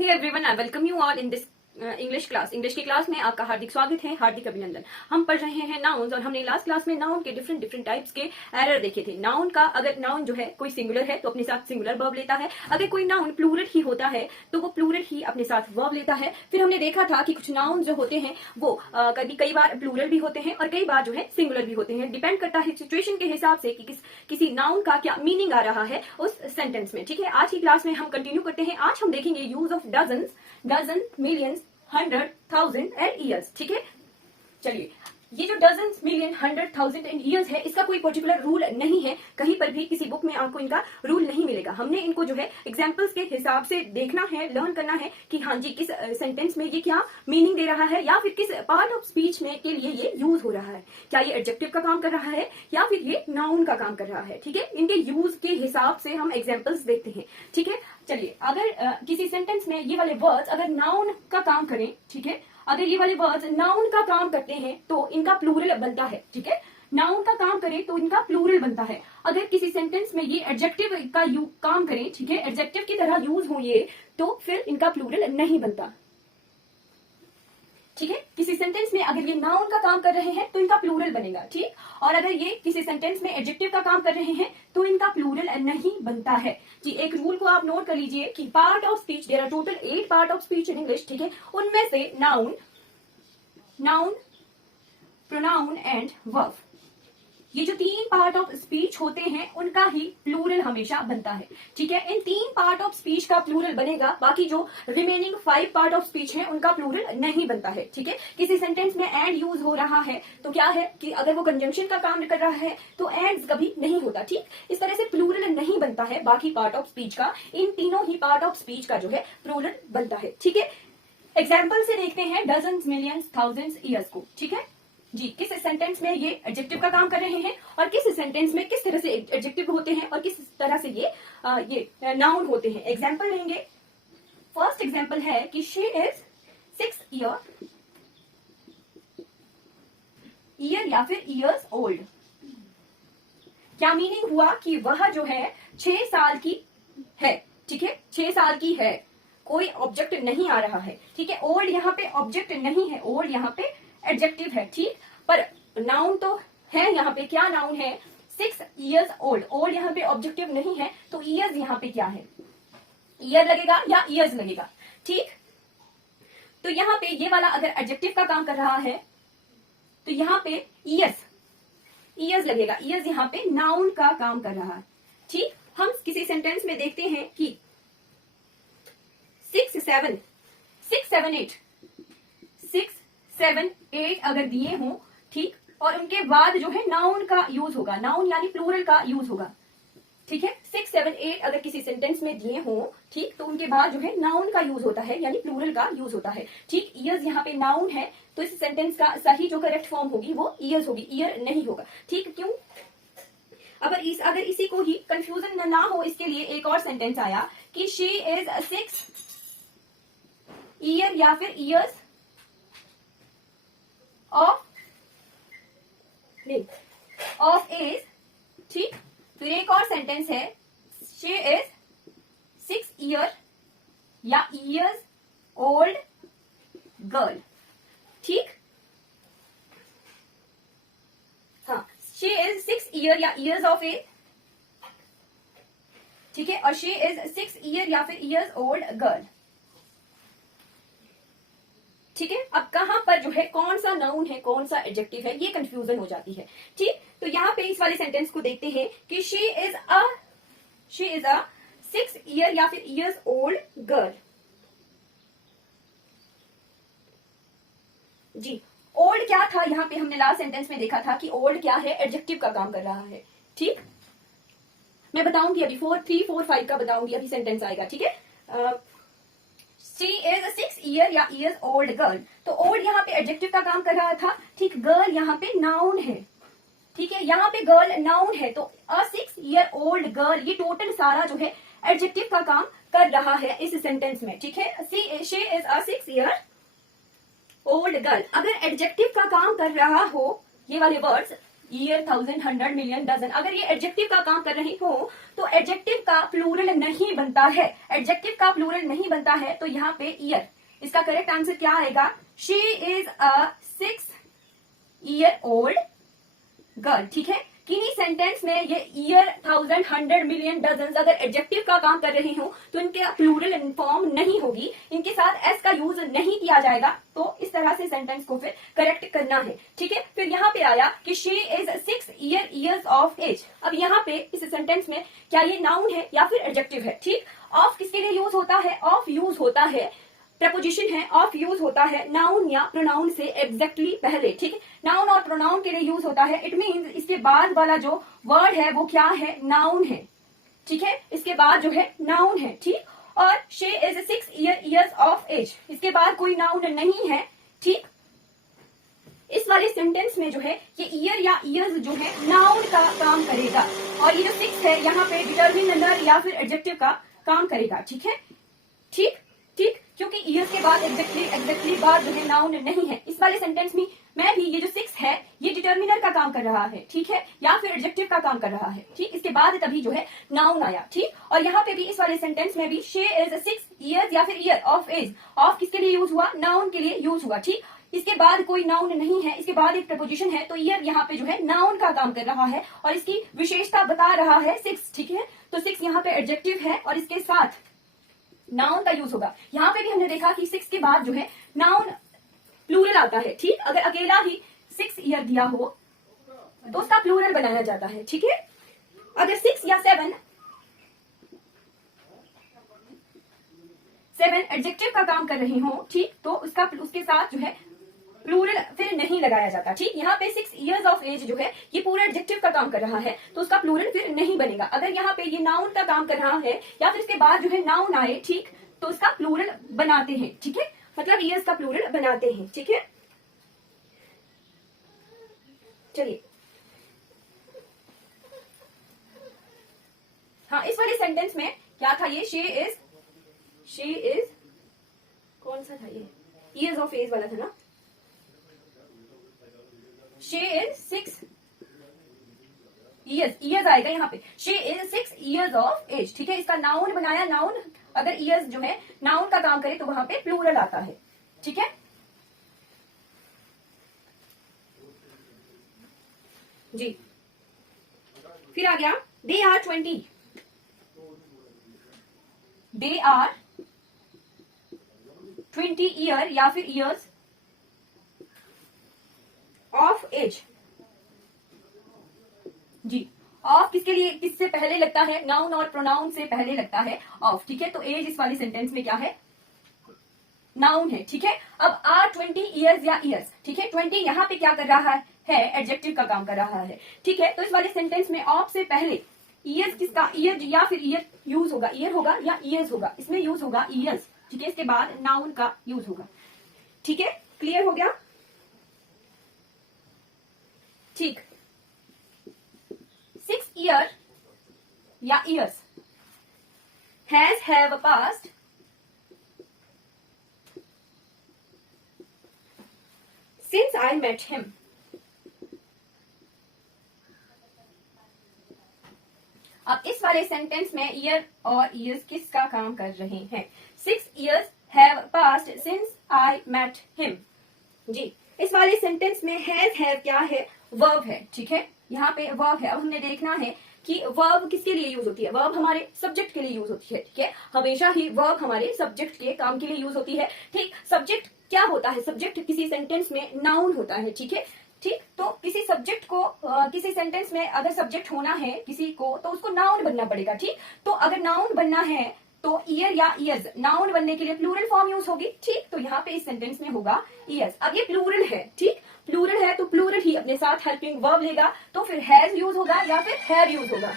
Hey everyone, I welcome you all in this English class. English की class में आपका हार्दिक स्वागत है, हार्दिक अभिनंदन। हम पढ़ रहे हैं नाउन्स और हमने लास्ट क्लास में नाउन के डिफरेंट टाइप्स के एरर देखे थे। नाउन का अगर नाउन जो है कोई सिंगुलर है तो अपने साथ सिंगुलर वर्ब लेता है, अगर कोई नाउन प्लूरल ही होता है तो वो प्लूरल ही अपने साथ वर्ब लेता है। फिर हमने देखा था कि कुछ नाउन जो होते हैं वो कई बार प्लूरल भी होते हैं और कई बार जो है सिंगुलर भी होते हैं। डिपेंड करता है सिचुएशन के हिसाब से कि किसी नाउन का क्या मीनिंग आ रहा है उस सेंटेंस में। ठीक है, आज की क्लास में हम कंटिन्यू करते हैं। आज हम देखेंगे use of dozen, millions, 100, 1000 and years. ठीक है, चलिए, ये जो डजन, मिलियन, 100, 1000 एंड ईयर्स है, इसका कोई पर्टिकुलर रूल नहीं है। कहीं पर भी किसी बुक में आपको इनका रूल नहीं मिलेगा। हमने इनको जो है एग्जाम्पल्स के हिसाब से देखना है, लर्न करना है कि हाँ जी किस सेंटेंस में ये क्या मीनिंग दे रहा है या फिर किस पार्ट ऑफ स्पीच में के लिए ये यूज हो रहा है। क्या ये एडजेक्टिव का काम कर रहा है या फिर ये नाउन का काम कर रहा है। ठीक है, इनके यूज के हिसाब से हम एग्जाम्पल्स देखते हैं। ठीक है, चलिए, अगर किसी सेंटेंस में ये वाले वर्ड्स अगर नाउन का काम करें, ठीक है, अगर ये वाले वर्ड्स नाउन का काम करते हैं तो इनका प्लूरल बनता है। ठीक है, नाउन का काम करे तो इनका प्लूरल बनता है। अगर किसी सेंटेंस में ये एडजेक्टिव का काम करें, ठीक है, एडजेक्टिव की तरह यूज हो ये, तो फिर इनका प्लूरल नहीं बनता। ठीक है, किसी सेंटेंस में अगर ये नाउन का काम कर रहे हैं तो इनका प्लूरल बनेगा। ठीक, और अगर ये किसी सेंटेंस में एडजेक्टिव का काम कर रहे हैं तो इनका प्लूरल नहीं बनता है। जी, एक रूल को आप नोट कर लीजिए कि part of speech, there are total 8 part of speech in English. ठीक है, उनमें से नाउन, प्रोनाउन एंड वर्ब, ये जो 3 पार्ट ऑफ स्पीच होते हैं उनका ही प्लूरल हमेशा बनता है। ठीक है, इन 3 पार्ट ऑफ स्पीच का प्लूरल बनेगा, बाकी जो रिमेनिंग 5 पार्ट ऑफ स्पीच है उनका प्लूरल नहीं बनता है। ठीक है, किसी सेंटेंस में एंड यूज हो रहा है तो क्या है कि अगर वो कंजंक्शन का काम कर रहा है तो एंड कभी नहीं होता। ठीक, इस तरह से प्लूरल नहीं बनता है बाकी पार्ट ऑफ स्पीच का। इन तीनों ही पार्ट ऑफ स्पीच का जो है प्लूरल बनता है। ठीक है, एग्जाम्पल से देखते हैं डजन्स, मिलियंस, थाउजेंड्स, ईयर्स को। ठीक है जी, किस सेंटेंस में ये एडजेक्टिव का काम कर रहे हैं और किस सेंटेंस में किस तरह से एडजेक्टिव होते हैं और किस तरह से ये नाउन होते हैं। एग्जाम्पल लेंगे। फर्स्ट एग्जाम्पल है कि शी इज 6 ईयर या फिर ईयर्स ओल्ड। क्या मीनिंग हुआ कि वह जो है 6 साल की है। ठीक है, 6 साल की है, कोई ऑब्जेक्ट नहीं आ रहा है। ठीक है, ओल्ड यहाँ पे ऑब्जेक्ट नहीं है, ओल्ड यहाँ पे एडजेक्टिव है। ठीक, पर नाउन तो है यहाँ पे। क्या नाउन है? 6 इयर्स ओल्ड। ओल्ड यहाँ पे ऑब्जेक्टिव नहीं है तो ईयर्स यहाँ पे क्या है? ईयर लगेगा या ईयर्स लगेगा। ठीक, तो यहाँ पे ये वाला अगर एडजेक्टिव का काम कर रहा है तो यहाँ पे ईयर्स लगेगा। ईयर्स यहाँ पे नाउन का काम कर रहा है। ठीक, हम किसी सेंटेंस में देखते हैं कि 6, 7, 8 अगर दिए हों, ठीक, और उनके बाद जो है नाउन का यूज होगा, नाउन यानी प्लूरल का यूज होगा। ठीक है, 6, 7, 8 अगर किसी सेंटेंस में दिए हों, ठीक, तो उनके बाद जो है नाउन का यूज होता है यानी प्लूरल का यूज होता है। ठीक, ईयर्स यहाँ पे नाउन है तो इस सेंटेंस का सही जो करेक्ट फॉर्म होगी वो ईयर्स होगी, ईयर नहीं होगा। ठीक, क्यों? अगर इसी को ही कंफ्यूजन ना हो इसके लिए एक और सेंटेंस आया कि शी इज 6 ईयर या फिर ईयर्स ऑफ एज। ठीक, फिर एक और सेंटेंस है शी इज 6 ईयर या ईयर्स ओल्ड गर्ल। ठीक, हाँ, शी इज 6 ईयर या ईयर्स ऑफ एज। ठीक है, और शी इज 6 ईयर या फिर ईयर्स ओल्ड गर्ल। ठीक है, अब कहां पर जो है कौन सा नाउन है कौन सा एडजेक्टिव है ये कंफ्यूजन हो जाती है। ठीक, तो यहाँ पे इस वाले सेंटेंस को देखते हैं कि शी इज अ 6 ईयर या फिर ईयर्स ओल्ड गर्ल। जी, ओल्ड क्या था यहाँ पे? हमने लास्ट सेंटेंस में देखा था कि ओल्ड क्या है? एडजेक्टिव का काम कर रहा है। ठीक, मैं बताऊंगी अभी 4, 3, 4, 5 का बताऊंगी, अभी सेंटेंस आएगा। ठीक है, शी इज 6 ईयर या ईयर्स ओल्ड गर्ल, तो ओल्ड यहाँ पे एडजेक्टिव का काम कर रहा था। ठीक, गर्ल यहाँ पे नाउन है। ठीक है, यहाँ पे गर्ल नाउन है तो 6 ईयर ओल्ड गर्ल ये टोटल सारा जो है एडजेक्टिव का काम कर रहा है इस सेंटेंस में। ठीक है, she is 6 year old girl. अगर एडजेक्टिव का काम कर रहा हो ये वाले words year, thousand, hundred, million, dozen. अगर ये एडजेक्टिव का काम कर रही हो तो एडजेक्टिव का प्लूरल नहीं बनता है। एडजेक्टिव का प्लूरल नहीं बनता है तो यहाँ पे ईयर, इसका करेक्ट आंसर क्या आएगा? She is a 6-year-old girl. ठीक है, किन्हीं सेंटेंस में ये year, thousand, hundred, million, dozen अगर एडजेक्टिव का काम कर रही हूं तो इनके प्लूरल फॉर्म नहीं होगी, इनके साथ एस का यूज नहीं किया जाएगा। तो इस तरह से सेंटेंस को फिर करेक्ट करना है। ठीक है, फिर यहाँ पे आया कि she is 6 years of age. अब यहाँ पे इस सेंटेंस में क्या ये नाउन है या फिर एडजेक्टिव है? ठीक, ऑफ किसके लिए यूज होता है? ऑफ यूज होता है, प्रपोजिशन है, ऑफ यूज होता है नाउन या प्रोनाउन से एग्जैक्टली पहले। ठीक है, नाउन और प्रोनाउन के लिए यूज होता है। इट मींस इसके बाद वाला जो वर्ड है वो क्या है? नाउन है। ठीक है, इसके बाद जो है नाउन है। ठीक, और she is 6 years of age, इसके बाद कोई नाउन नहीं है। ठीक, इस वाले सेंटेंस में जो है ये ईयर या ईयर्स जो है नाउन का काम करेगा, और ये जो 6 है यहाँ पे डिटर्मिनर या फिर एडजेक्टिव का काम करेगा। ठीक है, ठीक ठीक, क्योंकि ईयर्स के बाद एग्जैक्टली बाद जो है नाउन नहीं है। इस वाले सेंटेंस में मैं भी ये जो 6 है ये डिटर्मिनर का काम कर रहा है। ठीक है, या फिर एडजेक्टिव का काम कर रहा है। ठीक, इसके बाद तभी जो है नाउन आया। ठीक, और यहाँ पे भी इस वाले सेंटेंस में भी शी इज 6 years या फिर ईयर ऑफ एज, ऑफ किसके लिए यूज हुआ? नाउन के लिए यूज हुआ। ठीक, इसके बाद कोई नाउन नहीं है, इसके बाद एक प्रपोजिशन है, तो ईयर यहाँ पे जो है नाउन का काम कर रहा है और इसकी विशेषता बता रहा है 6। ठीक है, तो 6 यहाँ पे एडजेक्टिव है और इसके साथ नाउन का यूज होगा। यहाँ पे भी हमने देखा कि 6 के बाद जो है नाउन प्लूरल आता है। ठीक, अगर अकेला ही 6 year दिया हो तो उसका प्लूरल बनाया जाता है। ठीक है, अगर 6 या 7 एडजेक्टिव का काम कर रही हो, ठीक, तो उसके साथ जो है प्लूरल फिर नहीं लगाया जाता। ठीक, यहाँ पे 6 years ऑफ एज जो है ये पूरा एडजेक्टिव का काम कर रहा है तो उसका प्लूरल फिर नहीं बनेगा। अगर यहाँ पे ये नाउन का काम कर रहा है या फिर इसके बाद जो है नाउन आए, ठीक, तो उसका प्लूरल बनाते हैं। ठीक है, मतलब ईयर्स का प्लूरल बनाते हैं। ठीक है, चलिए, हाँ, इस वाले सेंटेंस में क्या था? ये शी इज कौन सा था? ये ईयर्स ऑफ एज वाला था ना। शी इज 6 years आएगा यहाँ पे। She is 6 years of age. ठीक है, इसका नाउन बनाया। नाउन अगर ईयर्स जो है नाउन का काम करे तो वहां पे प्लूरल आता है। ठीक है जी, फिर आ गया दे आर 20 ईयर या फिर ईयर्स ऑफ एज। जी, ऑफ किसके लिए, किससे पहले लगता है? नाउन और प्रोनाउन से पहले लगता है ऑफ। ठीक है, तो एज इस वाली सेंटेंस में क्या है? नाउन है। ठीक है, अब आर 20 years या ईयर्स। ठीक है, 20 यहाँ पे क्या कर रहा है? एडजेक्टिव का काम कर रहा है। ठीक है, तो इस वाले सेंटेंस में ऑफ से पहले ईयर्स किसका? ईयर या फिर ईयर यूज होगा। ईयर होगा या ईयर्स होगा, इसमें यूज होगा ईयर्स। ठीक है, इसके बाद नाउन का यूज होगा। ठीक है, क्लियर हो गया? ठीक, 6 year या years have passed since I met him। अब इस वाले सेंटेंस में ईयर और ईयर्स किसका काम कर रहे हैं? 6 years have passed since I met him। जी, इस वाले सेंटेंस में have क्या है? वर्ब है। ठीक है, यहाँ पे वर्ब है। अब हमने देखना है कि वर्ब किसके लिए यूज होती है? वर्ब हमारे सब्जेक्ट के लिए यूज होती है। ठीक है, हमेशा ही वर्ब हमारे सब्जेक्ट के काम के लिए यूज होती है। ठीक, सब्जेक्ट क्या होता है? सब्जेक्ट किसी सेंटेंस में नाउन होता है। ठीक है, ठीक, तो किसी सब्जेक्ट को किसी सेंटेंस में अगर सब्जेक्ट होना है किसी को तो उसको नाउन बनना पड़ेगा। ठीक, तो अगर नाउन बनना है तो ईयर या ईयर्स, नाउन बनने के लिए प्लूरल फॉर्म यूज होगी। ठीक, तो यहाँ पे इस सेंटेंस में होगा ईयर्स। अब ये प्लूरल है। ठीक, प्लूरल है तो प्लूरल ही अपने साथ हेल्पिंग वर्ब लेगा, तो फिर हैज यूज होगा या फिर हैव यूज होगा।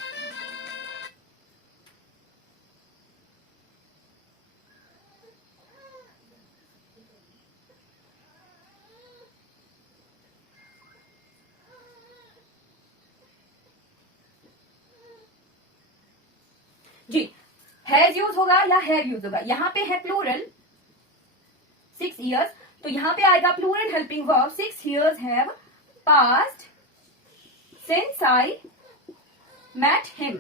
जी, हैज यूज होगा या हैव यूज होगा। यहाँ पे है प्लूरल 6 years, तो यहाँ पे आएगा plural helping verb 6 years have passed since I met him.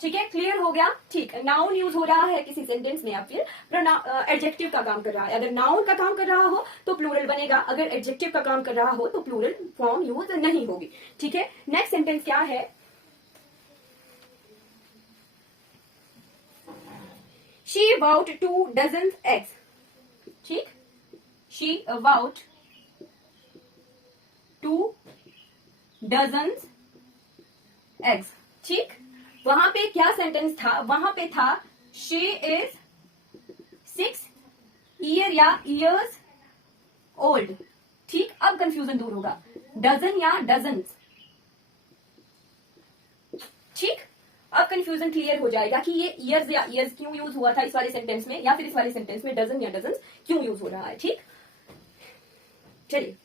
ठीक है, क्लियर हो गया। ठीक, नाउन यूज हो रहा है किसी सेंटेंस में या फिर एडजेक्टिव का काम कर रहा है। अगर नाउन का काम कर रहा हो तो प्लूरल बनेगा, अगर एडजेक्टिव का काम कर रहा हो तो प्लूरल फॉर्म यूज नहीं होगी। ठीक है, नेक्स्ट सेंटेंस क्या है? She about 2 dozen eggs. ठीक, शी अबाउट 2 डजन एग्स। ठीक, वहां पे क्या सेंटेंस था? वहां पे था शी इज 6 ईयर या ईयर्स ओल्ड। ठीक, अब कंफ्यूजन दूर होगा, डजन या डजन्स। ठीक, अब कंफ्यूजन क्लियर हो जाएगा कि ये ईयर्स या ईयर्स क्यों यूज हुआ था इस वाले सेंटेंस में, या फिर इस वाले सेंटेंस में डजन या डजन्स क्यों यूज हो रहा है। ठीक, चलिए,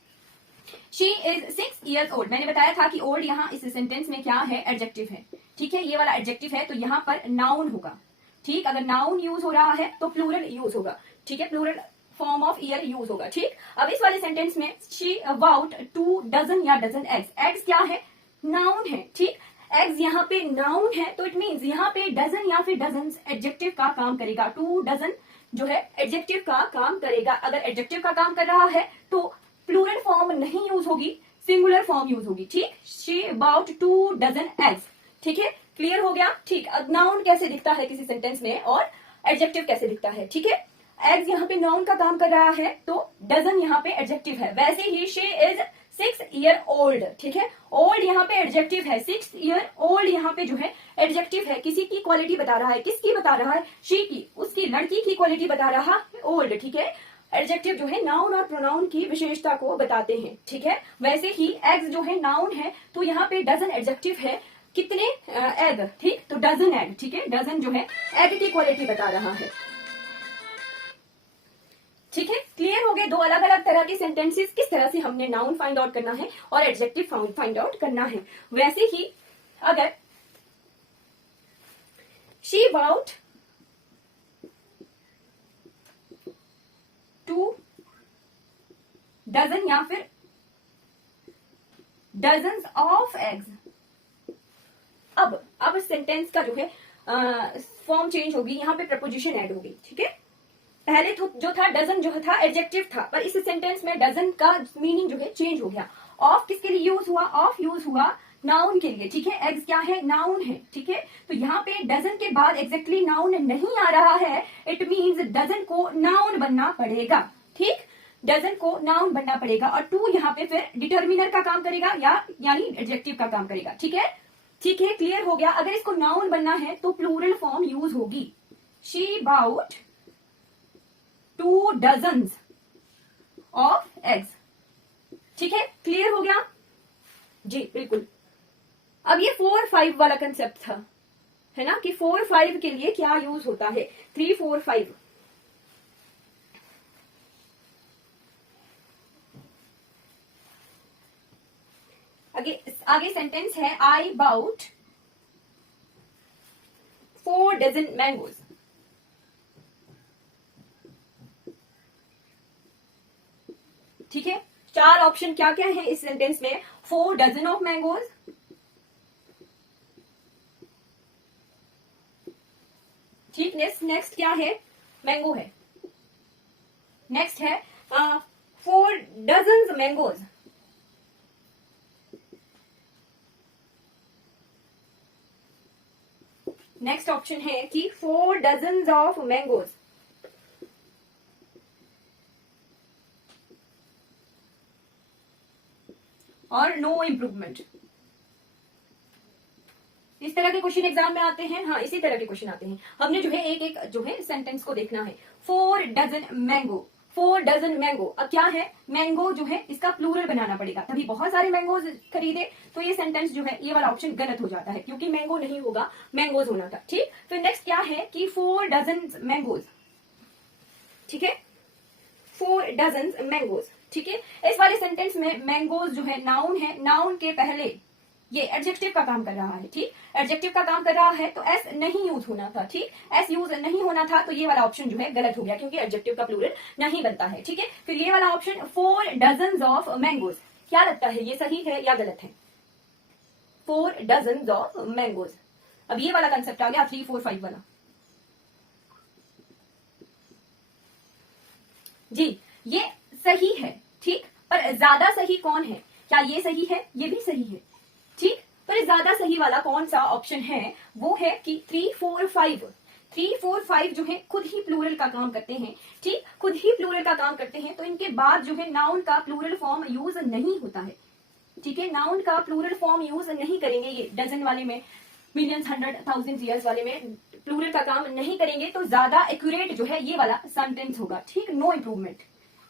शी इज 6 ईयर्स ओल्ड। मैंने बताया था कि ओल्ड यहाँ इस सेंटेंस में क्या है? एडजेक्टिव है। ठीक है, ये वाला एडजेक्टिव है तो यहाँ पर नाउन होगा। ठीक, अगर नाउन यूज हो रहा है तो प्लूरल यूज होगा। ठीक है, plural form of year use होगा। ठीक, अब इस वाले सेंटेंस में शी अबाउट 2 डजन या डजन एग्स। एग्स क्या है? नाउन है। ठीक, एग्स यहाँ पे नाउन है तो इट मीन्स यहाँ पे डजन या फिर डजन एडजेक्टिव का काम करेगा। 2 डजन जो है एडजेक्टिव का काम करेगा। अगर एडजेक्टिव का काम कर रहा है तो प्लूरल फॉर्म नहीं यूज होगी, सिंगुलर फॉर्म यूज होगी। ठीक, शी अबाउट 2 डजन एग्स। ठीक है, क्लियर हो गया। ठीक, अब नाउन कैसे दिखता है किसी सेंटेंस में और एडजेक्टिव कैसे दिखता है। ठीक है, एग्स यहाँ पे नाउन का काम कर रहा है तो डजन यहाँ पे एडजेक्टिव है। वैसे ही शी इज 6 ईयर ओल्ड। ठीक है, ओल्ड यहाँ पे एडजेक्टिव है, 6 ईयर ओल्ड यहाँ पे जो है एडजेक्टिव है। किसी की क्वालिटी बता रहा है, किसकी बता रहा है? शी की, उसकी लड़की की क्वालिटी बता रहा है ओल्ड। ठीक है, एडजेक्टिव जो है नाउन और प्रोनाउन की विशेषता को बताते हैं। ठीक है, वैसे ही एग्स जो है नाउन है तो यहाँ पे डजन एडजेक्टिव है। कितने एग? ठीक, तो डजन एग। ठीक है, डजन जो है एग की क्वालिटी बता रहा है। ठीक है, क्लियर हो गए। 2 अलग अलग तरह के सेंटेंसेस किस तरह से हमने नाउन फाइंड आउट करना है और एडजेक्टिव फाइंड आउट करना है। वैसे ही अगर शी अबाउट 2 डजन या फिर डजन्स ऑफ एग्स। अब सेंटेंस का जो है फॉर्म चेंज होगी, यहाँ पे प्रपोजिशन ऐड होगी। ठीक है, पहले तो जो था डजन जो था एडजेक्टिव था, पर इस सेंटेंस में डजन का मीनिंग जो है चेंज हो गया। ऑफ किसके लिए यूज हुआ? ऑफ यूज हुआ नाउन के लिए। ठीक है, एग्स क्या है? नाउन है। ठीक है, तो यहाँ पे डजन के बाद एग्जैक्टली नाउन नहीं आ रहा है, इट मीन्स डजन को नाउन बनना पड़ेगा। ठीक, डजन को नाउन बनना पड़ेगा और 2 यहाँ पे फिर डिटर्मिनर का काम करेगा या यानी एडजेक्टिव का काम करेगा। ठीक है, ठीक है, क्लियर हो गया। अगर इसको नाउन बनना है तो प्लूरल फॉर्म यूज होगी, she about 2 dozens of eggs. ठीक है, क्लियर हो गया जी, बिल्कुल। अब ये 4 5 वाला कंसेप्ट था, है ना, कि 4 5 के लिए क्या यूज होता है। 3 4 5 आगे सेंटेंस है आई बाउट 4 डजन मैंगोज। ठीक है, 4 ऑप्शन क्या क्या है इस सेंटेंस में? 4 डजन ऑफ मैंगोज, ठीक, नेक्स्ट क्या है? मैंगो है। नेक्स्ट है 4 डजन मैंगोज। नेक्स्ट ऑप्शन है कि 4 डजन ऑफ मैंगोज। और नो इम्प्रूवमेंट। इस तरह के क्वेश्चन एग्जाम में आते हैं। हाँ, इसी तरह के क्वेश्चन आते हैं। हमने जो है एक एक जो है सेंटेंस को देखना है। 4 डजन मैंगो, 4 डजन मैंगो। अब क्या है? मैंगो जो है इसका प्लूरल बनाना पड़ेगा, तभी बहुत सारे मैंगोज खरीदे तो ये सेंटेंस जो है ये वाला ऑप्शन गलत हो जाता है, क्योंकि मैंगो नहीं होगा, मैंगोज होना था। ठीक, फिर नेक्स्ट क्या है कि 4 डजन मैंगोज। ठीक है, 4 डजन मैंगोज। ठीक है, इस वाले सेंटेंस में मैंगोज जो है नाउन है, नाउन के पहले ये एडजेक्टिव का काम कर रहा है। ठीक, एडजेक्टिव का काम कर रहा है तो एस नहीं यूज होना था। ठीक, एस यूज नहीं होना था तो ये वाला ऑप्शन जो है गलत हो गया, क्योंकि एडजेक्टिव का प्लूरल नहीं बनता है। ठीक है, फिर ये वाला ऑप्शन 4 डजन ऑफ मैंगोज, क्या लगता है ये सही है या गलत है? 4 डजन ऑफ मैंगोज। अब ये वाला कंसेप्ट आ गया 3, 4, 5 वाला। जी ये सही है, ठीक, पर ज्यादा सही कौन है? क्या ये सही है? ये भी सही है, ठीक, पर ज्यादा सही वाला कौन सा ऑप्शन है? वो है कि 3, 4, 5। 3, 4, 5 जो है खुद ही प्लूरल का काम करते हैं, ठीक, खुद ही प्लूरल का काम करते हैं, तो इनके बाद जो है नाउन का प्लूरल फॉर्म यूज नहीं होता है, ठीक है, नाउन का प्लूरल फॉर्म यूज नहीं करेंगे ये डजन वाले में, मिलियंस, 100, 1000 ईयर्स वाले में प्लूरल का काम नहीं करेंगे, तो ज्यादा एक्यूरेट जो है ये वाला सेंटेंस होगा, ठीक, नो इंप्रूवमेंट,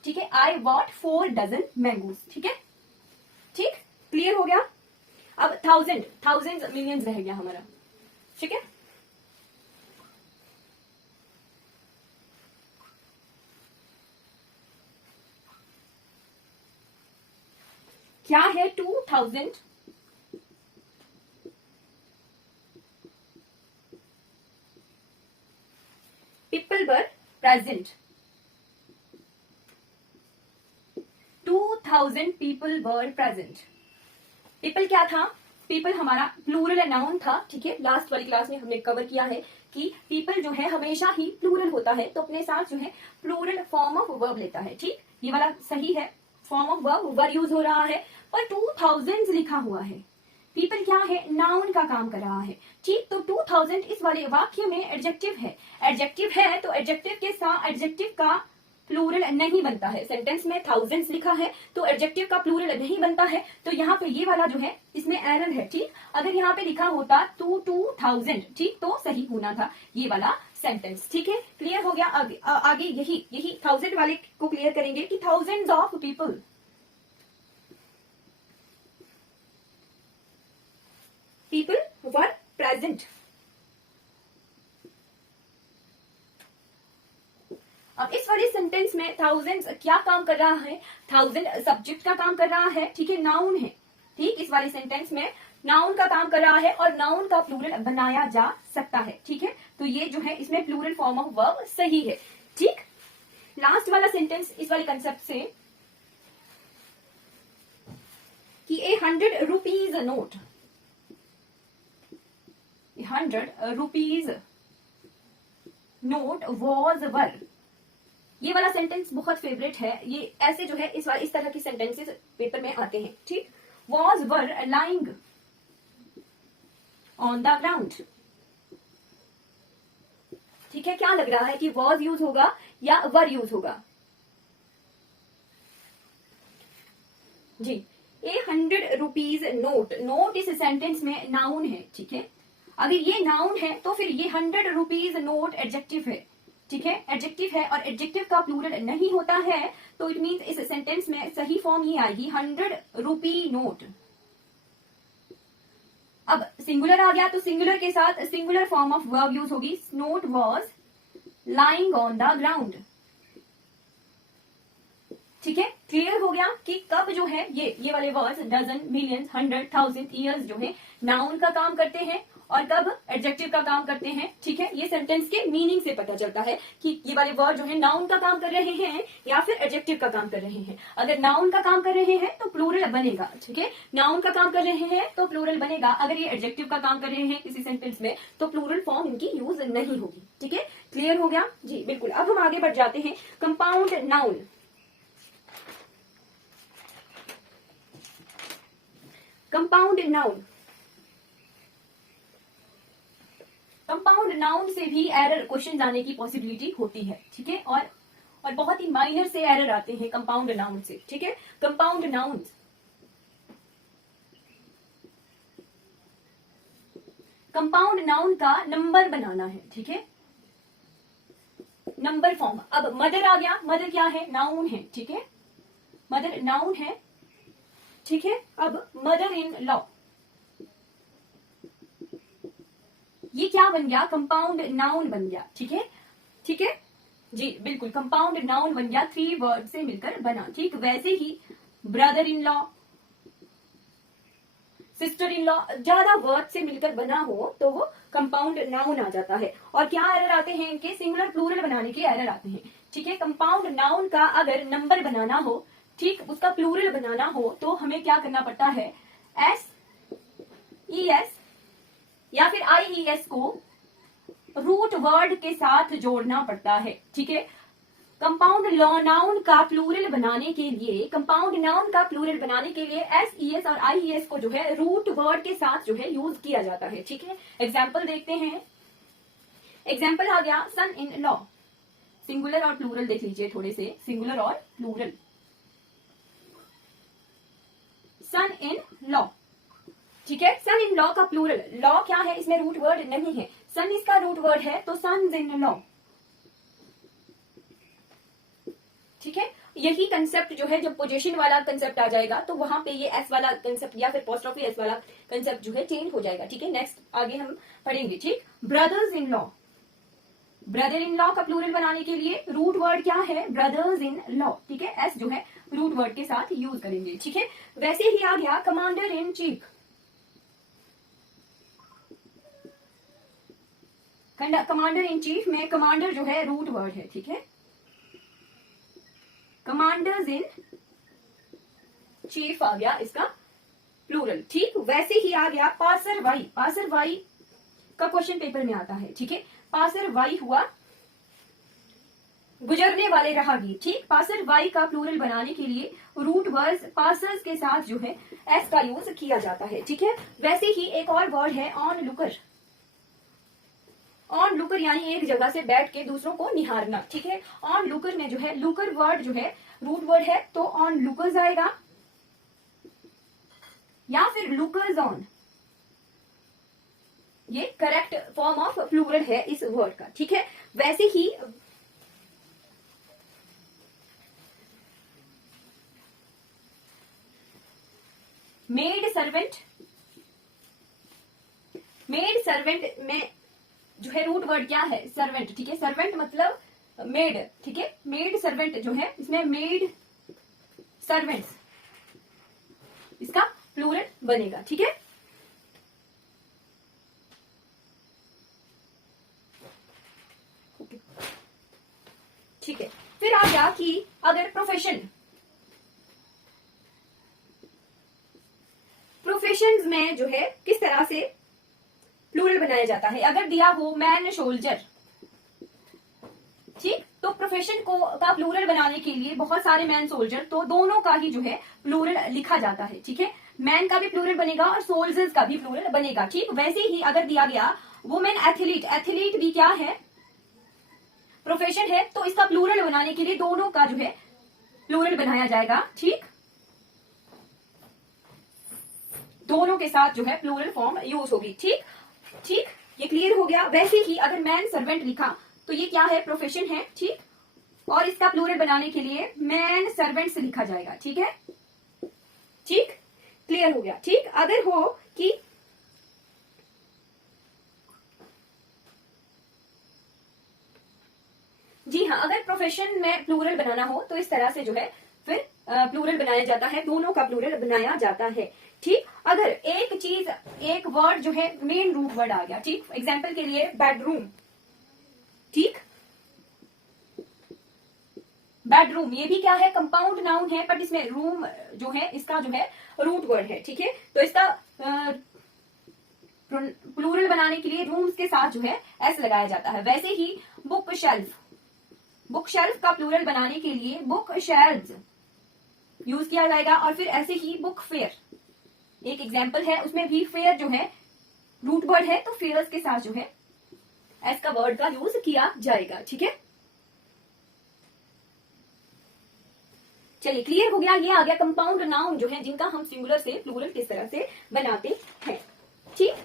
ठीक है। आई बॉट 4 डजन मैंगोज, ठीक है, ठीक, क्लियर हो गया। अब 1000 मिलियंस रह गया हमारा, ठीक है। क्या है 2000? People were present, 2000 people were present. People क्या था? पीपल हमारा प्लूरल नाउन था, ठीक है, लास्ट वाली क्लास में हमने कवर किया है कि पीपल जो है हमेशा ही प्लूरल होता है, तो अपने साथ जो है प्लूरल फॉर्म ऑफ वर्ब लेता है, ठीक, ये वाला सही है, form of verb were use हो रहा है, पर 2000 लिखा हुआ है। पीपल क्या है? नाउन का काम कर रहा है, ठीक, तो 2000 इस वाले वाक्य में एडजेक्टिव है, एडजेक्टिव है तो एडजेक्टिव के साथ एडजेक्टिव का प्लूरल नहीं बनता है। सेंटेंस में थाउजेंड्स लिखा है तो एडजेक्टिव का प्लूरल नहीं बनता है, तो यहाँ पे ये वाला जो है इसमें एरर है, ठीक। अगर यहाँ पे लिखा होता 2000, ठीक, तो सही होना था ये वाला सेंटेंस, ठीक है, क्लियर हो गया। आगे यही 1000 वाले को क्लियर करेंगे कि thousands of people, people were present. अब इस वाले सेंटेंस में थाउजेंड्स क्या काम कर रहा है? 1000 सब्जेक्ट का काम कर रहा है, ठीक है, नाउन है, ठीक, इस वाले सेंटेंस में नाउन का काम कर रहा है और नाउन का प्लूरल बनाया जा सकता है, ठीक है, तो ये जो है इसमें प्लूरल फॉर्म ऑफ वर्ब सही है, ठीक। लास्ट वाला सेंटेंस इस वाले कंसेप्ट से कि ए 100 rupees note, 100 rupees note was were, ये वाला सेंटेंस बहुत फेवरेट है, ये ऐसे जो है इस तरह की सेंटेंसेस पेपर में आते हैं, ठीक। Was were lying on the ground, ठीक है, क्या लग रहा है कि वॉज यूज होगा या वर यूज होगा? जी, ए 100 रुपीज नोट, नोट इस सेंटेंस में नाउन है, ठीक है, अगर ये नाउन है तो फिर ये 100 रुपीज नोट एडजेक्टिव है, ठीक है, एडजेक्टिव है और एडजेक्टिव का प्लूरल नहीं होता है, तो इट मींस इस सेंटेंस में सही फॉर्म ये आएगी 100 रुपी नोट। अब सिंगुलर आ गया तो सिंगुलर के साथ singular form of verb use होगी, note was lying on the ground, ठीक है, क्लियर हो गया कि कब जो है ये वाले वर्ड्स डजन, मिलियंस, 100, 1000 ईयर्स जो है नाउन का काम करते हैं और कब एडजेक्टिव का काम करते हैं, ठीक है, ये सेंटेंस के मीनिंग से पता चलता है कि ये वाले वर्ड जो है नाउन का काम कर रहे हैं या फिर एडजेक्टिव का काम कर रहे हैं। अगर नाउन का काम कर रहे हैं तो प्लूरल बनेगा, ठीक है, नाउन का काम कर रहे हैं तो प्लूरल बनेगा, अगर ये एडजेक्टिव का काम कर रहे हैं किसी सेंटेंस में तो प्लूरल फॉर्म इनकी यूज नहीं होगी, ठीक है, क्लियर हो गया जी, बिल्कुल। अब हम आगे बढ़ जाते हैं compound noun. Compound noun, compound noun से भी एरर क्वेश्चन आने की पॉसिबिलिटी होती है, ठीक है, और बहुत ही माइनर से एरर आते हैं कंपाउंड नाउन से, ठीक है। कंपाउंड नाउन, कंपाउंड नाउन का नंबर बनाना है, ठीक है, नंबर फॉर्म। अब मदर आ गया, मदर क्या है? नाउन है, ठीक है, मदर नाउन है, ठीक है। अब मदर इन लॉ, ये क्या बन गया? कंपाउंड नाउन बन गया, ठीक है, ठीक है जी, बिल्कुल, कंपाउंड नाउन बन गया, 3 वर्ड से मिलकर बना, ठीक। वैसे ही brother in law, sister in law, ज्यादा वर्ड से मिलकर बना हो तो वो कंपाउंड नाउन आ जाता है। और क्या एरर आते हैं इनके? सिंगुलर प्लूरल बनाने के एरर आते हैं, ठीक है। कंपाउंड नाउन का अगर नंबर बनाना हो, ठीक, उसका प्लूरल बनाना हो तो हमें क्या करना पड़ता है? एस ES या फिर IES को रूट वर्ड के साथ जोड़ना पड़ता है, ठीक है। कंपाउंड नाउन का प्लूरल बनाने के लिए, कंपाउंड नाउन का प्लूरल बनाने के लिए SES और IES को जो है रूट वर्ड के साथ जो है यूज किया जाता है, ठीक है। एग्जाम्पल देखते हैं। एग्जाम्पल आ गया सन इन लॉ, सिंगुलर और प्लूरल देख लीजिए थोड़े से, सिंगुलर और प्लूरल। सन इन लॉ, ठीक है। सन इन लॉ का प्लूरल, लॉ क्या है, इसमें रूट वर्ड नहीं है, सन इसका रूट वर्ड है, तो सन्स इन लॉ, ठीक है। यही कंसेप्ट जो है, जब पोजीशन वाला कंसेप्ट आ जाएगा तो वहां पे ये एस वाला कंसेप्ट या फिर पोस्ट्रोफी एस वाला कंसेप्ट जो है चेंज हो जाएगा, ठीक है। नेक्स्ट आगे हम पढ़ेंगे, ठीक। Brothers in law, brother in law का प्लूरल बनाने के लिए रूट वर्ड क्या है, ब्रदर्स इन लॉ, ठीक है। एस जो है रूट वर्ड के साथ यूज करेंगे, ठीक है। वैसे ही आ गया commander in chief, commander in chief में कमांडर जो है रूट वर्ड है, ठीक है। कमांडर्स इन चीफ आ गया इसका प्लूरल, ठीक। वैसे ही आ गया पासर वाई, पासर वाई का क्वेश्चन पेपर में आता है, ठीक है। पासर वाई हुआ गुजरने वाले राहगीर, ठीक। पासर वाई का प्लूरल बनाने के लिए रूट वर्ड्स पासर्स के साथ जो है एस का यूज किया जाता है, ठीक है। वैसे ही एक और वर्ड है ऑन लुकर, ऑन लुकर यानी एक जगह से बैठ के दूसरों को निहारना, ठीक है। ऑन लुकर में जो है लुकर वर्ड जो है रूट वर्ड है, तो ऑन लुकर्स आएगा या फिर लुकर्स ऑन, ये करेक्ट फॉर्म ऑफ प्लूरल है इस वर्ड का, ठीक है। वैसे he maid servant, maid servant में जो है रूट वर्ड क्या है, सर्वेंट, ठीक है। सर्वेंट मतलब मेड, ठीक है। मेड सर्वेंट जो है इसमें मेड सर्वेंट्स इसका प्लूरल बनेगा, ठीक है। ठीक है। फिर आ गया कि अगर प्रोफेशन, प्रोफेशंस में जो है किस तरह से प्लूरल बनाया जाता है। अगर दिया हो मैन सोल्जर, ठीक, तो प्रोफेशन को का प्लूरल बनाने के लिए बहुत सारे मैन सोल्जर, तो दोनों का ही जो है प्लूरल लिखा जाता है, ठीक है। मैन का भी प्लूरल बनेगा और सोल्जर्स का भी प्लूरल बनेगा, ठीक। वैसे ही अगर दिया गया वुमेन एथलीट, एथलीट भी क्या है, प्रोफेशन है, तो इसका प्लूरल बनाने के लिए दोनों का जो है प्लूरल बनाया जाएगा, ठीक। दोनों के साथ जो है प्लूरल फॉर्म यूज होगी, ठीक ठीक, ये क्लियर हो गया। वैसे ही अगर मैन सर्वेंट लिखा तो ये क्या है, प्रोफेशन है, ठीक, और इसका प्लूरल बनाने के लिए मैन सर्वेंट्स लिखा जाएगा, ठीक है। ठीक, क्लियर हो गया, ठीक। अगर हो कि जी हाँ, अगर प्रोफेशन में प्लूरल बनाना हो तो इस तरह से जो है फिर प्लूरल बनाया जाता है, दोनों का प्लूरल बनाया जाता है, ठीक। अगर एक चीज, एक वर्ड जो है मेन रूट वर्ड आ गया, ठीक। एग्जाम्पल के लिए बेडरूम, ठीक, बेडरूम ये भी क्या है, कंपाउंड नाउन है, बट इसमें रूम जो है इसका जो है रूट वर्ड है, ठीक है। तो इसका प्लूरल बनाने के लिए रूम्स के साथ जो है एस लगाया जाता है। वैसे ही बुक शेल्फ, बुक शेल्फ का प्लूरल बनाने के लिए बुक शेल्व्स यूज किया जाएगा। और फिर ऐसे ही बुक फेयर एक एग्जाम्पल है, उसमें भी फेयर जो है रूट वर्ड है, तो फेयर्स के साथ जो है एस का वर्ड का यूज किया जाएगा, ठीक है। चलिए, क्लियर हो गया। ये आ गया कंपाउंड नाउन जो है जिनका हम सिंगुलर से प्लूरल किस तरह से बनाते हैं, ठीक।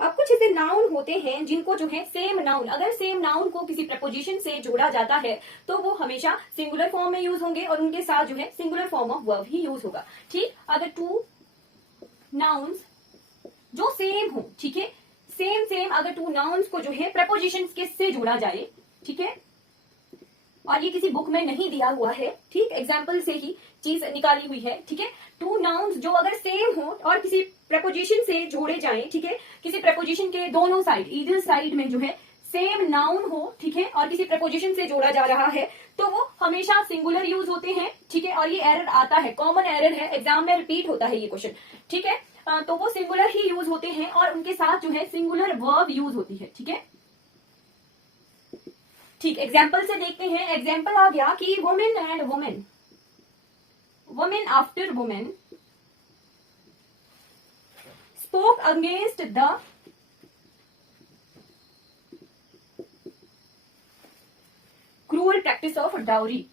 अब कुछ ऐसे नाउन होते हैं जिनको जो है सेम नाउन, अगर सेम नाउन को किसी प्रपोजिशन से जोड़ा जाता है तो वो हमेशा सिंगुलर फॉर्म में यूज होंगे और उनके साथ जो है singular form of verb he use होगा, ठीक। अगर टू नाउन्स जो सेम हो, ठीक है, सेम सेम अगर टू नाउन्स को जो है प्रपोजिशंस के से जोड़ा जाए, ठीक है, और ये किसी बुक में नहीं दिया हुआ है, ठीक, एग्जाम्पल से ही चीज निकाली हुई है, ठीक है। टू नाउन्स जो अगर सेम हो और किसी प्रपोजिशन से जोड़े जाएं, ठीक है, किसी प्रपोजिशन के दोनों साइड, ईदर साइड में जो है सेम नाउन हो, ठीक है, और किसी प्रपोजिशन से जोड़ा जा रहा है तो वो हमेशा सिंगुलर यूज होते हैं, ठीक है। और ये एरर आता है, कॉमन एरर है, एग्जाम में रिपीट होता है ये क्वेश्चन, ठीक है। तो वो सिंगुलर ही यूज होते हैं और उनके साथ जो है सिंगुलर वर्ब यूज होती है, ठीक है। ठीक, एग्जाम्पल से देखते हैं। एग्जाम्पल आ गया कि women and women, women after women spoke against the cruel practice of dowry.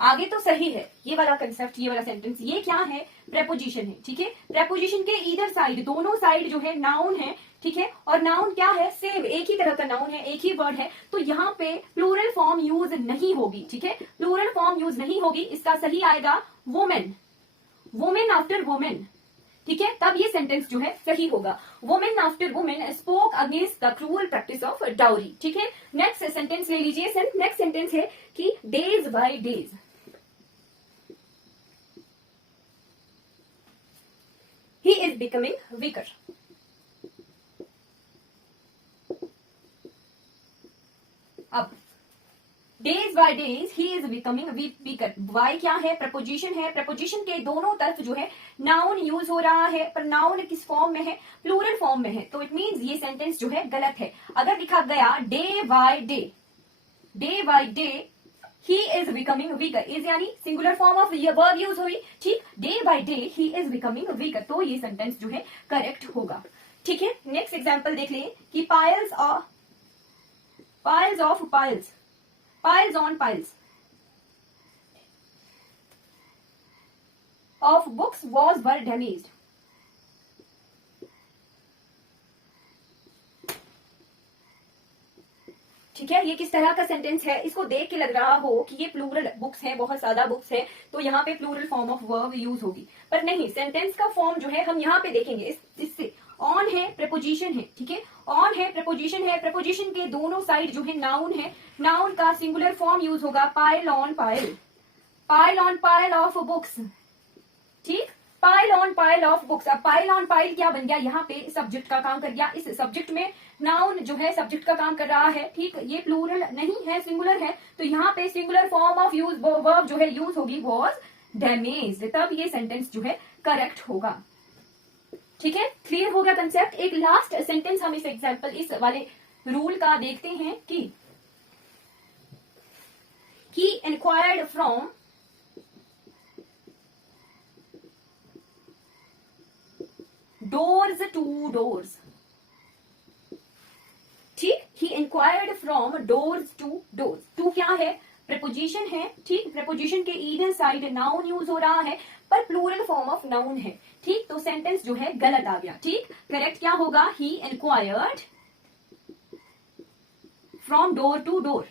आगे तो सही है ये वाला कंसेप्ट, ये वाला सेंटेंस। ये क्या है? प्रेपोजिशन है, ठीक है। प्रेपोजिशन के इधर साइड, दोनों साइड जो है नाउन है, ठीक है। और नाउन क्या है? सेम, एक ही तरह का नाउन है, एक ही वर्ड है। तो यहाँ पे प्लूरल फॉर्म यूज नहीं होगी, ठीक है। प्लूरल फॉर्म यूज नहीं होगी, इसका सही आएगा वुमेन, वुमेन आफ्टर वुमेन, ठीक है। तब ये सेंटेंस जो है सही होगा। Women after women spoke against the cruel practice of dowry, ठीक है। नेक्स्ट सेंटेंस ले लीजिए। नेक्स्ट सेंटेंस है कि days by days he is becoming weaker। अब days by days he is becoming weaker. वाई क्या है? प्रपोजिशन है। प्रपोजिशन के दोनों तरफ जो है नाउन यूज हो रहा है, पर नाउन किस फॉर्म में है? प्लूरल फॉर्म में है। तो इट मीन्स ये सेंटेंस जो है गलत है। अगर लिखा गया day by day, day by day he is becoming weaker, is यानी singular form of verb use हुई, ठीक। Day by day he is becoming weaker, तो ये सेंटेंस जो है करेक्ट होगा, ठीक है। नेक्स्ट एग्जांपल देख लें कि piles of piles, piles on piles of books were damaged। ठीक है, ये किस तरह का सेंटेंस है? इसको देख के लग रहा हो कि ये प्लूरल बुक्स है, बहुत ज्यादा बुक्स है, तो यहाँ पे plural form of verb use होगी, पर नहीं। सेंटेंस का फॉर्म जो है हम यहाँ पे देखेंगे, इससे ऑन है, प्रपोजिशन है, ठीक है। ऑन है, प्रपोजिशन है, प्रपोजिशन के दोनों साइड जो है नाउन है। नाउन का सिंगुलर फॉर्म यूज होगा pile on pile, pile on pile of books, ठीक। Pile of books. अब पाइल ऑन पाइल क्या बन गया? यहाँ पे सब्जेक्ट का काम कर गया। इस सब्जेक्ट में नाउन जो है सब्जेक्ट का काम कर रहा है, ठीक। ये प्लूरल नहीं है, सिंगुलर है, तो यहाँ पे singular form of use verb जो है यूज होगी वॉज डैमेज्ड, तब ये सेंटेंस जो है करेक्ट होगा, ठीक है। क्लियर हो गया कंसेप्ट। एक लास्ट सेंटेंस हम इस एग्जाम्पल, इस वाले रूल का देखते हैं कि he inquired from doors to doors, ठीक। he inquired from doors to doors। To क्या है? प्रपोजिशन है, ठीक। प्रपोजिशन के ईदर साइड नाउन यूज हो रहा है, पर प्लूरल फॉर्म ऑफ नाउन है, ठीक। तो सेंटेंस जो है गलत आ गया, ठीक। करेक्ट क्या होगा? he inquired from door to door,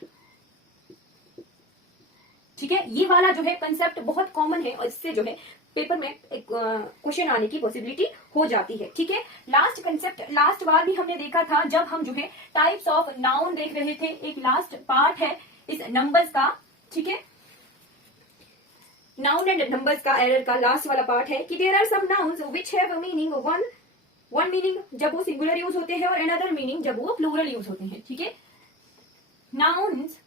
ठीक है। ये वाला जो है कंसेप्ट बहुत कॉमन है और इससे जो है पेपर में एक क्वेश्चन आने की पॉसिबिलिटी हो जाती है, ठीक है। लास्ट कंसेप्ट, लास्ट बार भी हमने देखा था जब हम जो है टाइप्स ऑफ नाउन देख रहे थे। एक लास्ट पार्ट है इस नंबर्स का, ठीक है। नाउन एंड नंबर्स का एरर का लास्ट वाला पार्ट है कि there are some nouns which have meaning one meaning जब वो सिंगुलर यूज होते हैं और अनदर मीनिंग जब वो प्लूरल यूज होते हैं, ठीक है। नाउन्स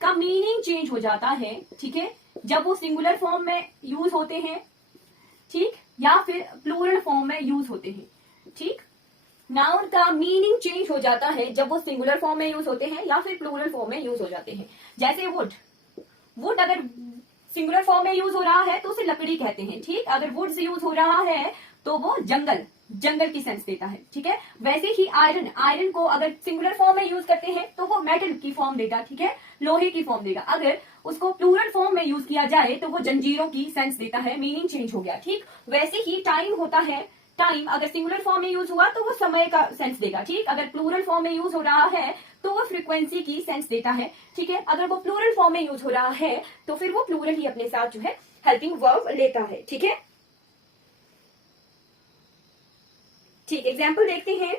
का मीनिंग चेंज हो जाता है, ठीक है, जब वो सिंगुलर फॉर्म में यूज होते हैं, ठीक, या फिर प्लूरल फॉर्म में यूज होते हैं, ठीक। नाउन का मीनिंग चेंज हो जाता है जब वो सिंगुलर फॉर्म में यूज होते हैं या फिर प्लूरल फॉर्म में यूज हो जाते हैं। जैसे वुड, वुड अगर सिंगुलर फॉर्म में यूज हो रहा है तो उसे लकड़ी कहते हैं, ठीक। अगर वुड से यूज हो रहा है तो वो जंगल, जंगल की सेंस देता है, ठीक है। वैसे ही आयरन, आयरन को अगर सिंगुलर फॉर्म में यूज करते हैं तो वो मेटल की फॉर्म देगा, ठीक है, लोहे की फॉर्म देगा। अगर उसको प्लूरल फॉर्म में यूज किया जाए तो वो जंजीरों की सेंस देता है, मीनिंग चेंज हो गया, ठीक। वैसे ही टाइम होता है, टाइम अगर सिंगुलर फॉर्म में यूज हुआ तो वो समय का सेंस देगा, ठीक। अगर प्लूरल फॉर्म में यूज हो रहा है तो वो फ्रीक्वेंसी की सेंस देता है, ठीक है। अगर वो प्लूरल फॉर्म में यूज हो रहा है तो फिर वो प्लूरल ही अपने साथ जो है हेल्पिंग वर्ब लेता है, ठीक है। ठीक, एग्जाम्पल देखते हैं।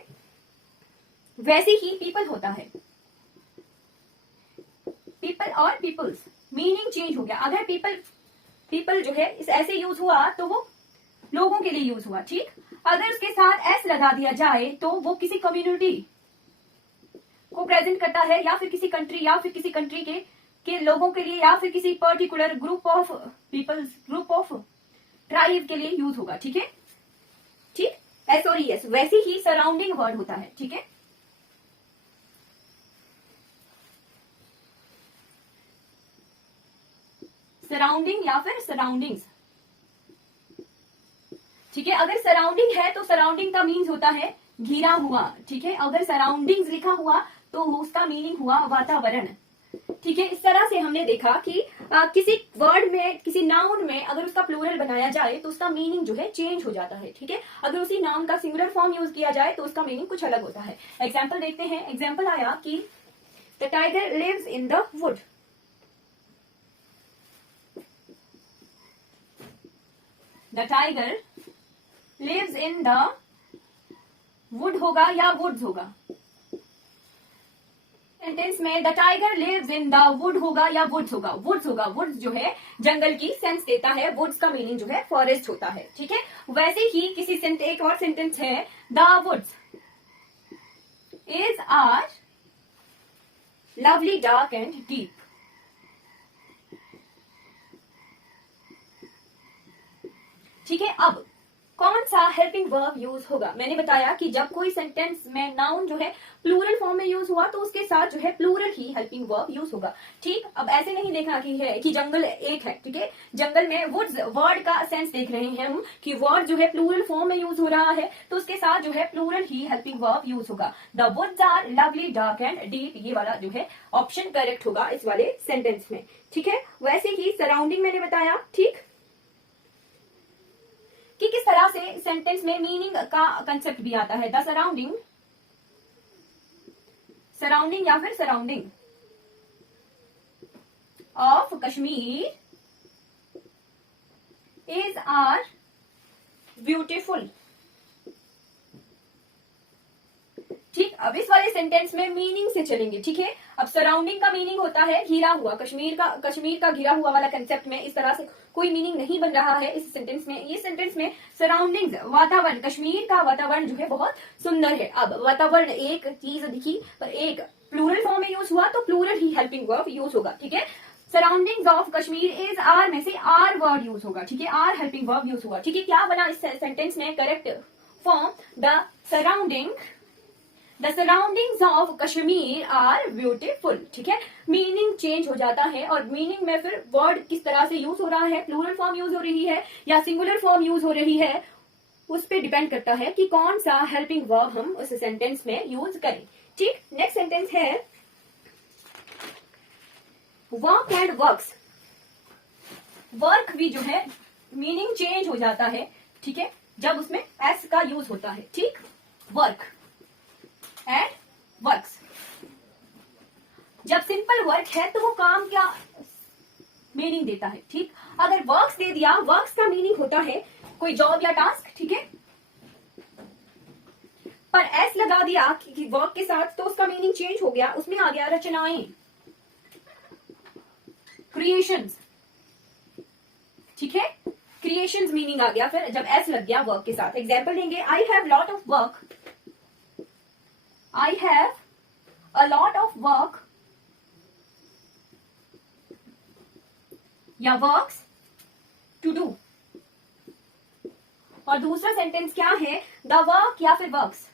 वैसे ही पीपल होता है, पीपल और पीपल्स, मीनिंग चेंज हो गया। अगर पीपल जो है इस ऐसे यूज हुआ तो वो लोगों के लिए यूज हुआ, ठीक। अगर उसके साथ एस लगा दिया जाए तो वो किसी कम्युनिटी को प्रेजेंट करता है, या फिर किसी कंट्री, या फिर किसी कंट्री के लोगों के लिए, या फिर किसी particular group of peoples, group of tribe के लिए यूज होगा, ठीक है, ठीक। एस और एस वैसे ही सराउंडिंग वर्ड होता है, ठीक है। सराउंडिंग या फिर सराउंडिंग्स, ठीक है। अगर सराउंडिंग है तो सराउंडिंग का मीन्स होता है घिरा हुआ, ठीक है। अगर सराउंडिंग्स लिखा हुआ तो उसका मीनिंग हुआ वातावरण, ठीक है। इस तरह से हमने देखा कि किसी वर्ड में, किसी नाउन में अगर उसका प्लूरल बनाया जाए तो उसका मीनिंग जो है चेंज हो जाता है, ठीक है। अगर उसी नाउन का सिंगुलर फॉर्म यूज किया जाए तो उसका मीनिंग कुछ अलग होता है। एग्जाम्पल देखते हैं। एग्जाम्पल आया कि the tiger lives in the wood. The tiger lives in the wood होगा या वुड्स होगा? सेंटेंस में the tiger lives in the wood होगा या वुड्स होगा? वुड्स होगा। वुड्स जो है जंगल की सेंस देता है, वुड्स का मीनिंग जो है फॉरेस्ट होता है, ठीक है। वैसे ही किसी एक और सेंटेंस है, the woods is are lovely dark and deep. ठीक है। अब कौन सा हेल्पिंग वर्ब यूज होगा? मैंने बताया कि जब कोई सेंटेंस में नाउन जो है प्लूरल फॉर्म में यूज हुआ तो उसके साथ जो है प्लूरल ही हेल्पिंग वर्ब यूज होगा, ठीक। अब ऐसे नहीं देखना कि जंगल एक है, ठीक है। जंगल में वुड्स वर्ड का सेंस देख रहे हैं हम कि वर्ड जो है प्लूरल फॉर्म में यूज हो रहा है तो उसके साथ जो है प्लूरल ही हेल्पिंग वर्ब यूज होगा। The woods are lovely dark and deep, ये वाला जो है ऑप्शन करेक्ट होगा इस वाले सेंटेंस में, ठीक है। वैसे ही सराउंडिंग मैंने बताया, ठीक, कि किस तरह से सेंटेंस में मीनिंग का कंसेप्ट भी आता है। द सराउंडिंग, सराउंडिंग या फिर surrounding of Kashmir is are beautiful, ठीक। अब इस वाले सेंटेंस में मीनिंग से चलेंगे, ठीक है। अब सराउंडिंग का मीनिंग होता है घिरा हुआ, कश्मीर का घिरा हुआ वाला कंसेप्ट में इस तरह से कोई मीनिंग नहीं बन रहा है इस सेंटेंस में। ये सेंटेंस में सराउंडिंग्स, वातावरण, कश्मीर का वातावरण जो है बहुत सुंदर है। अब वातावरण एक चीज दिखी पर एक प्लूरल फॉर्म में यूज हुआ तो प्लूरल ही हेल्पिंग वर्ब यूज होगा, ठीक है। Surroundings of Kashmir is are में से आर वर्ड यूज होगा, ठीक है। आर हेल्पिंग वर्ब यूज हुआ, ठीक है। क्या बना इस सेंटेंस में correct form? The surroundings of Kashmir are beautiful, ठीक है। मीनिंग चेंज हो जाता है और मीनिंग में फिर वर्ड किस तरह से यूज हो रहा है, प्लूरल फॉर्म यूज हो रही है या सिंगुलर फॉर्म यूज हो रही है, उस पर डिपेंड करता है कि कौन सा हेल्पिंग वर्ब हम उस सेंटेंस में यूज करें, ठीक। नेक्स्ट सेंटेंस है वर्क एंड वर्क्स। वर्क भी जो है मीनिंग चेंज हो जाता है, ठीक है, जब उसमें एस का यूज होता है, ठीक। वर्क एंड वर्क्स, जब सिंपल वर्क है तो वो काम क्या मीनिंग देता है, ठीक। अगर वर्क्स दे दिया, वर्क्स का मीनिंग होता है कोई जॉब या टास्क, ठीक है, पर एस लगा दिया कि वर्क के साथ तो उसका मीनिंग चेंज हो गया, उसमें आ गया रचनाएं, क्रिएशंस, ठीक है। क्रिएशंस मीनिंग आ गया फिर जब एस लग गया वर्क के साथ। एग्जाम्पल देंगे, I have lot of work, I have a lot of work या works to do। और दूसरा सेंटेंस क्या है? The work या फिर works,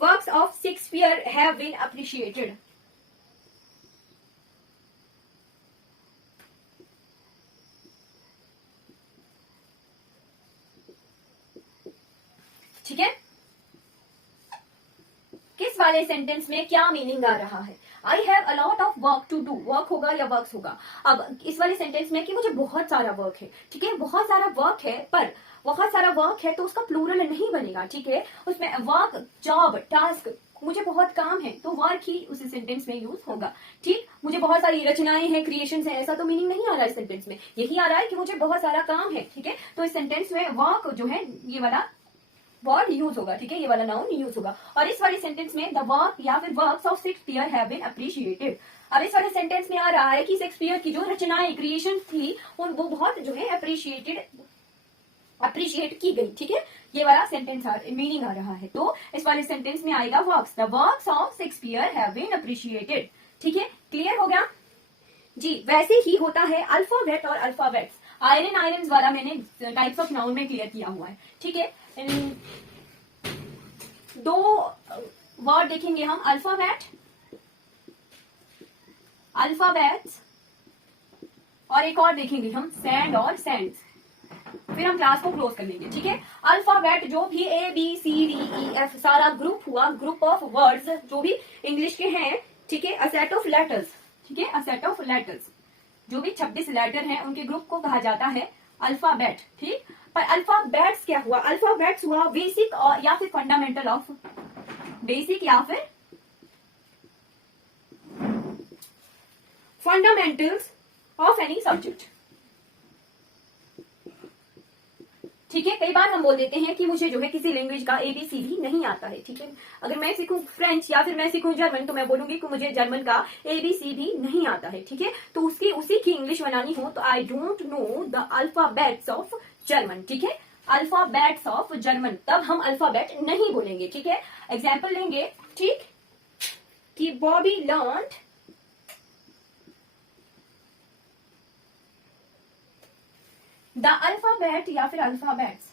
works of Shakespeare have been appreciated। ठीक है। किस वाले सेंटेंस में क्या मीनिंग आ रहा है? I have a lot of work to do, work होगा या वर्क्स होगा? अब इस वाले सेंटेंस में कि मुझे बहुत सारा वर्क है, ठीक है, बहुत सारा वर्क है, पर बहुत सारा वर्क है तो उसका प्लूरल नहीं बनेगा, ठीक है। उसमें वर्क, जॉब, टास्क, मुझे बहुत काम है तो वर्क ही उस सेंटेंस में यूज होगा, ठीक। मुझे बहुत सारी रचनाएं हैं, क्रिएशंस हैं, ऐसा तो मीनिंग नहीं आ रहा है इस सेंटेंस में। यही आ रहा है कि मुझे बहुत सारा काम है, ठीक है। तो इस सेंटेंस में वर्क जो है ये वाला वर्ड यूज होगा, ठीक है, ये वाला नाउन यूज होगा। और इस वाले सेंटेंस में द वर्क या फिर works of Shakespeare have been appreciated, अब इस वाले सेंटेंस में आ रहा है कि शेक्सपियर की जो रचनाएं क्रिएशन थी वो बहुत जो है अप्रिशिएट की गई, ठीक है। ये वाला सेंटेंस मीनिंग आ रहा है। तो इस वाले सेंटेंस में आएगा works, the works of Shakespeare have been appreciated, ठीक है। क्लियर हो गया जी। वैसे ही होता है अल्फाबेट और अल्फाबेट्स। आयरन आयरन वाला मैंने टाइप्स ऑफ नाउन में क्लियर किया हुआ है, ठीक है। दो वर्ड देखेंगे हम, अल्फाबेट, अल्फाबेट्स, और एक और देखेंगे हम सैंड और सैंड्स। फिर हम क्लास को क्लोज कर लेंगे, ठीक है। अल्फाबेट जो भी ABCDEF सारा ग्रुप हुआ, ग्रुप ऑफ वर्ड्स जो भी इंग्लिश के हैं, ठीक है। अ सेट ऑफ लेटर्स, ठीक है, अ सेट ऑफ लेटर्स, जो भी 26 लेटर हैं उनके ग्रुप को कहा जाता है अल्फाबेट, ठीक। पर अल्फाबेट्स क्या हुआ, अल्फाबेट्स हुआ बेसिक और या फिर फंडामेंटल ऑफ, बेसिक या फिर फंडामेंटल्स ऑफ एनी सब्जेक्ट, ठीक है। कई बार हम बोल देते हैं कि मुझे जो है किसी लैंग्वेज का ABCD नहीं आता है, ठीक है। अगर मैं सीखूं फ्रेंच या फिर मैं सीखूं जर्मन तो मैं बोलूंगी कि मुझे जर्मन का ABCD नहीं आता है, ठीक है। तो उसी की इंग्लिश बनानी हो तो I don't know the alphabets of German, ठीक है। अल्फाबेट्स ऑफ जर्मन, तब हम अल्फाबेट नहीं बोलेंगे, ठीक है। एग्जाम्पल लेंगे, ठीक, कि बॉबी लर्न्ड द अल्फाबेट या फिर alphabets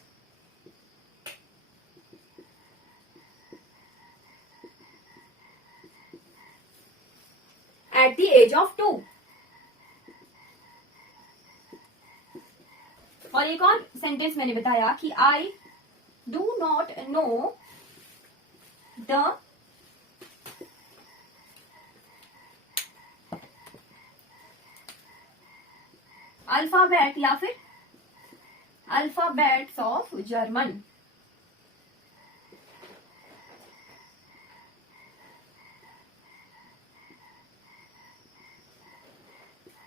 at the age of 2। और एक और सेंटेंस मैंने बताया कि I do not know the alphabet या फिर अल्फाबेट्स ऑफ जर्मन।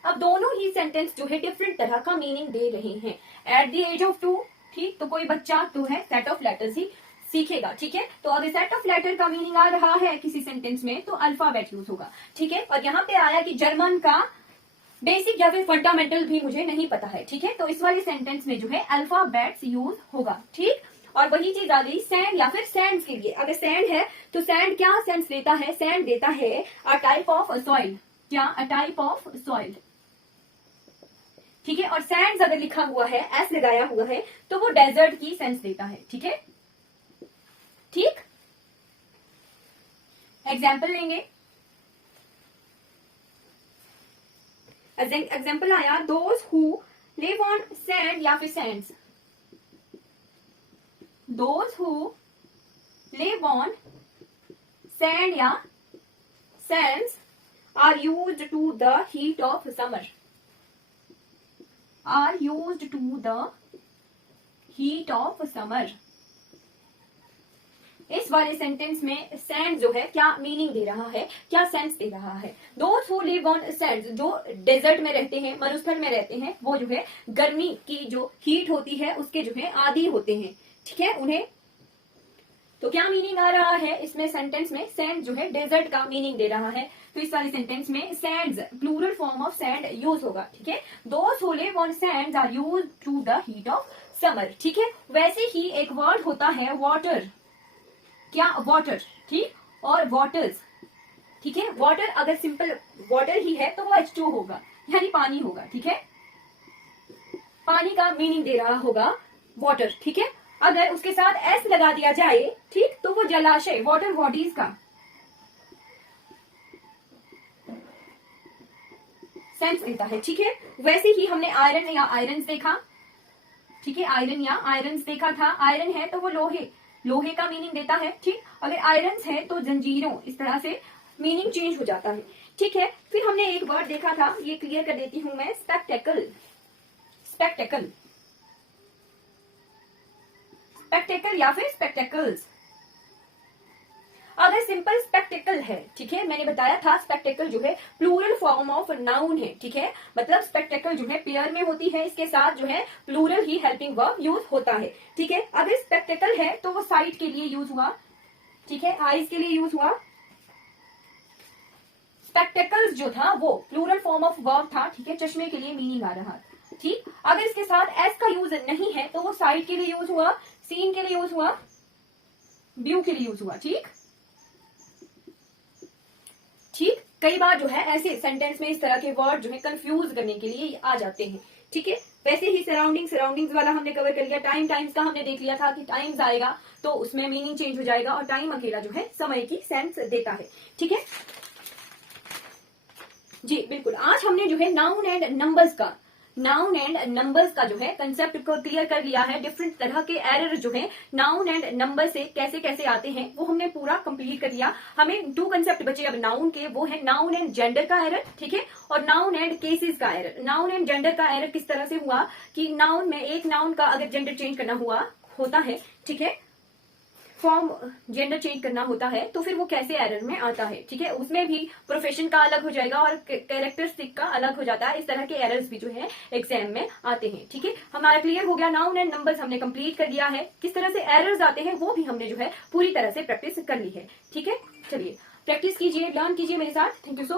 अब दोनों ही सेंटेंस जो है डिफरेंट तरह का मीनिंग दे रहे हैं। एट द एज ऑफ 2, ठीक, तो कोई बच्चा तो है सेट ऑफ लेटर्स ही सीखेगा, ठीक है। तो अगर सेट ऑफ लेटर का मीनिंग आ रहा है किसी सेंटेंस में तो अल्फाबेट यूज होगा, ठीक है। और यहाँ पे आया कि जर्मन का बेसिक या फिर फंडामेंटल भी मुझे नहीं पता है, ठीक है। तो इस वाले सेंटेंस में जो है अल्फाबेट्स यूज होगा, ठीक। और वही चीज आ गई सैंड या फिर सैंड्स के लिए। अगर सैंड है तो सैंड क्या सेंस देता है, सैंड देता है अ टाइप ऑफ सॉइल, क्या, अ टाइप ऑफ सॉइल, ठीक है। और सैंड्स अगर लिखा हुआ है, एस लगाया हुआ है, तो वो डेजर्ट की सेंस देता है, ठीक है, ठीक। एग्जाम्पल लेंगे, एग्जाम्पल आया those who live on sand या फिर sands, those who live on sand या sands are used to the heat of summer, are used to the heat of summer. इस वाले सेंटेंस में सैंड जो है क्या मीनिंग दे रहा है, क्या सेंस दे रहा है। Those who live on sand, जो डेजर्ट में रहते हैं, मरुस्थल में रहते हैं, वो जो है गर्मी की जो हीट होती है उसके जो है आदी होते हैं, ठीक है, उन्हें। तो क्या मीनिंग आ रहा है इसमें सेंटेंस में, सैंड जो है डेजर्ट का मीनिंग दे रहा है। तो इस वाले सेंटेंस में sands plural form of sand use होगा, ठीक है। Those who live on sands are used to the heat of summer, ठीक है। वैसे ही एक वर्ड होता है वाटर, क्या, वाटर, ठीक, और वाटर्स, ठीक है। वाटर अगर सिंपल वाटर ही है तो वो H2 होगा, यानी पानी होगा, ठीक है। पानी का मीनिंग दे रहा होगा वाटर, ठीक है। अगर उसके साथ S लगा दिया जाए, ठीक, तो वो जलाशय, वाटर बॉडीज का सेंस देता है, ठीक है। वैसे ही हमने आयरन या आयरन्स देखा, ठीक है, आयरन या आयरन्स देखा था। आयरन है तो वो लोहे, लोहे का मीनिंग देता है, ठीक। अगर आयरन्स है तो जंजीरों, इस तरह से मीनिंग चेंज हो जाता है, ठीक है। फिर हमने एक वर्ड देखा था, ये क्लियर कर देती हूं मैं, स्पेक्टेकल, स्पेक्टेकल, स्पेक्टेकल या फिर स्पेक्टेकल्स। अगर सिंपल स्पेक्टेकल है, ठीक है, मैंने बताया था स्पेक्टेकल जो है प्लूरल फॉर्म ऑफ नाउन है, ठीक है। मतलब स्पेक्टेकल जो है पेयर में होती है, इसके साथ जो है प्लूरल ही हेल्पिंग वर्ब यूज होता है, ठीक है। अगर स्पेक्टेकल है तो वो साइट के लिए यूज हुआ, ठीक है, आईज के लिए यूज हुआ। स्पेक्टेकल्स जो था वो प्लूरल फॉर्म ऑफ वर्ब था, ठीक है, चश्मे के लिए मीनिंग आ रहा था, ठीक। अगर इसके साथ एस का यूज नहीं है तो वो साइड के लिए यूज हुआ, सीन के लिए यूज हुआ, व्यू के लिए यूज हुआ, ठीक। ठीक, कई बार जो है ऐसे सेंटेंस में इस तरह के वर्ड जो है कंफ्यूज करने के लिए आ जाते हैं, ठीक है। वैसे ही सराउंडिंग्स वाला हमने कवर कर लिया। टाइम्स का हमने देख लिया था कि टाइम्स आएगा तो उसमें मीनिंग चेंज हो जाएगा, और टाइम अकेला जो है समय की सेंस देता है, ठीक है जी, बिल्कुल। आज हमने जो है नाउन एंड नंबर्स का जो है कंसेप्ट को क्लियर कर लिया है। डिफरेंट तरह के एरर जो है नाउन एंड नंबर से कैसे कैसे आते हैं वो हमने पूरा कंप्लीट कर लिया। हमें 2 कंसेप्ट बचे अब नाउन के, वो है नाउन एंड जेंडर का एरर, ठीक है, और नाउन एंड केसेस का एरर। नाउन एंड जेंडर का एरर किस तरह से हुआ कि नाउन में एक नाउन का अगर जेंडर चेंज करना होता है, ठीक है, फॉर्म जेंडर चेंज करना होता है तो फिर वो कैसे एरर में आता है, ठीक है। उसमें भी प्रोफेशन का अलग हो जाएगा और कैरेक्टरिस्टिक का अलग हो जाता है। इस तरह के एरर्स भी जो है एग्जाम में आते हैं, ठीक है। हमारा क्लियर हो गया, नाउन एंड नंबर्स हमने कंप्लीट कर लिया है। किस तरह से एरर्स आते हैं वो भी हमने जो है पूरी तरह से प्रैक्टिस कर ली है, ठीक है। चलिए प्रैक्टिस कीजिए, लर्न कीजिए मेरे साथ। Thank you so